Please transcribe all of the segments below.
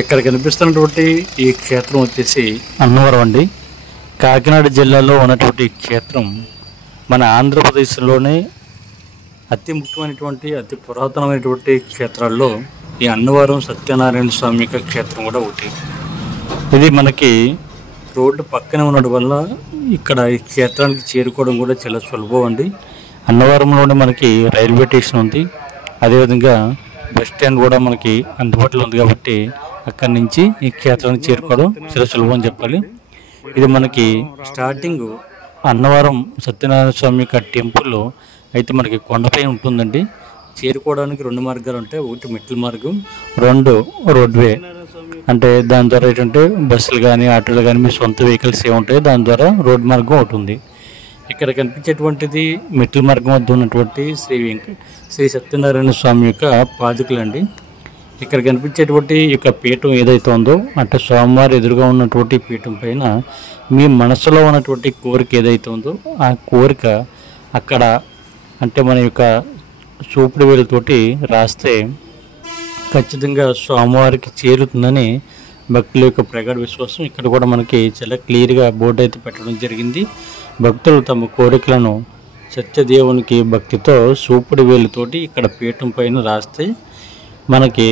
ఇక్కడ కనిపిస్తున్నటువంటి ఈ క్షేత్రం వచ్చేసి అన్నవరం అండి. కాకినాడ జిల్లాలో ఉన్నటువంటి క్షేత్రం మన ఆంధ్రప్రదేశ్లోనే అతి ముఖ్యమైనటువంటి అతి పురాతనమైనటువంటి క్షేత్రాల్లో ఈ అన్నవరం సత్యనారాయణ స్వామి యొక్క క్షేత్రం కూడా ఒకటి. ఇది మనకి రోడ్డు పక్కనే ఉండడం వల్ల ఇక్కడ ఈ క్షేత్రానికి చేరుకోవడం కూడా చాలా సులభం అండి. అన్నవరంలోనే మనకి రైల్వే స్టేషన్ ఉంది, అదేవిధంగా బస్ స్టాండ్ కూడా మనకి అందుబాటులో ఉంది. కాబట్టి అక్కడి నుంచి ఈ క్షేత్రానికి చేరుకోవడం చాలా సులభం అని చెప్పాలి. ఇది మనకి స్టార్టింగ్ అన్నవరం సత్యనారాయణ స్వామి యొక్క టెంపుల్ అయితే మనకి కొండపై ఉంటుందండి. చేరుకోవడానికి రెండు మార్గాలు ఉంటాయి. ఒకటి మెట్ల మార్గం, రెండు రోడ్వే. అంటే దాని ద్వారా ఏంటంటే బస్సులు కానీ ఆటోలు కానీ మీ సొంత వెహికల్స్ ఏ ఉంటాయి, దాని ద్వారా రోడ్ మార్గం అవుతుంది. ఇక్కడ కనిపించేటువంటిది మెట్ల మార్గం వద్ద ఉన్నటువంటి శ్రీ సత్యనారాయణ స్వామి యొక్క పాదుకలండి. ఇక్కడ కనిపించేటువంటి యొక్క పీఠం ఏదైతే ఉందో అంటే స్వామివారి ఎదురుగా ఉన్నటువంటి పీఠం పైన మీ మనసులో ఉన్నటువంటి కోరిక ఏదైతే ఉందో ఆ కోరిక అక్కడ అంటే మన యొక్క చూపుడు వేలుతోటి రాస్తే ఖచ్చితంగా స్వామివారికి చేరుతుందని భక్తుల యొక్క ప్రగాఢ విశ్వాసం. ఇక్కడ కూడా మనకి చాలా క్లియర్గా బోర్డు అయితే పెట్టడం జరిగింది. భక్తులు తమ కోరికలను సత్యదేవునికి భక్తితో చూపుడు వేలుతోటి ఇక్కడ పీఠం పైన రాస్తే మనకి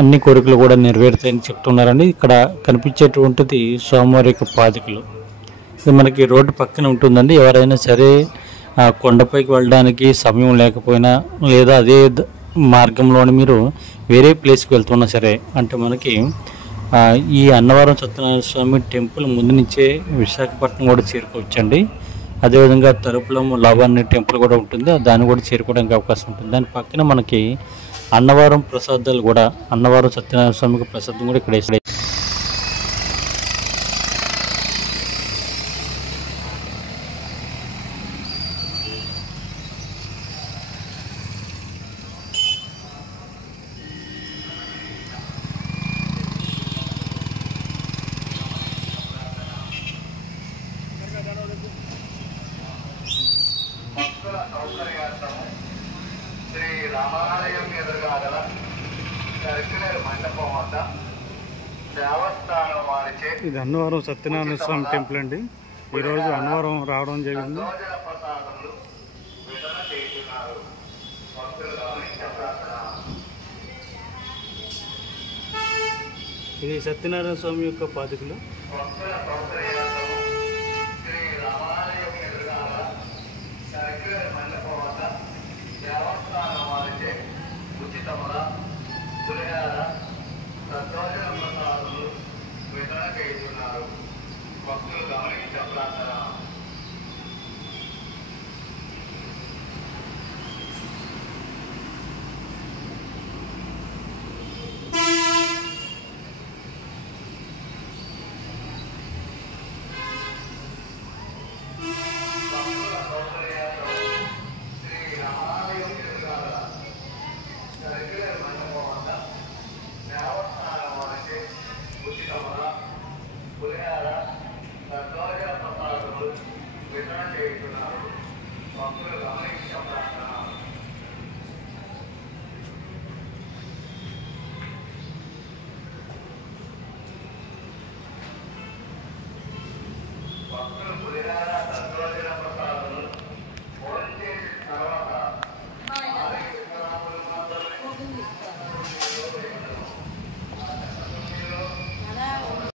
అన్ని కోరికలు కూడా నెరవేరుతాయని చెప్తున్నారండి. ఇక్కడ కనిపించేటువంటిది స్వామివారి యొక్క పాదుకలు. ఇది మనకి రోడ్డు పక్కన ఉంటుందండి. ఎవరైనా సరే కొండపైకి వెళ్ళడానికి సమయం లేకపోయినా లేదా అదే మార్గంలోని మీరు వేరే ప్లేస్కి వెళ్తున్నా సరే అంటే మనకి ఈ అన్నవరం సత్యనారాయణ స్వామి టెంపుల్ ముందు నుంచే విశాఖపట్నం కూడా చేరుకోవచ్చండి. అదేవిధంగా తలుపులం లావాణి టెంపుల్ కూడా ఉంటుంది, దాన్ని కూడా చేరుకోవడానికి అవకాశం ఉంటుంది. దాని పక్కన మనకి అన్నవరం ప్రసాదాలు కూడా అన్నవరం సత్యనారాయణ స్వామికి ప్రసాదం కూడా ఇక్కడ వేసాడు. రామాలయం ఎదురుగా గల సర్క్యులర్ మండపం వద్ద దేవస్థానం వారిచే ఇది అన్నవరం సత్యనారాయణ స్వామి టెంపుల్ అండి. ఈరోజు అన్నవరం రావడం జరిగింది. ప్రసాదములు విడుదల చేస్తున్నారు. భక్తులు ఇది సత్యనారాయణ స్వామి యొక్క పాదుకలు. భక్తుల సౌకర్యార్థము శ్రీ రామాలయం ఎదురుగా గల సర్క్యులర్ మండపం వద్ద దేవస్థానం వారిచే ఉచితముగా పులిహార సద్భోజన ప్రసాదములు వితరణ చేస్తున్నారు. భక్తులు గమనించ ప్రార్థన. పులిహార సద్భోజన ప్రసాదములు వితరణ చేస్తున్నారు. భక్తులు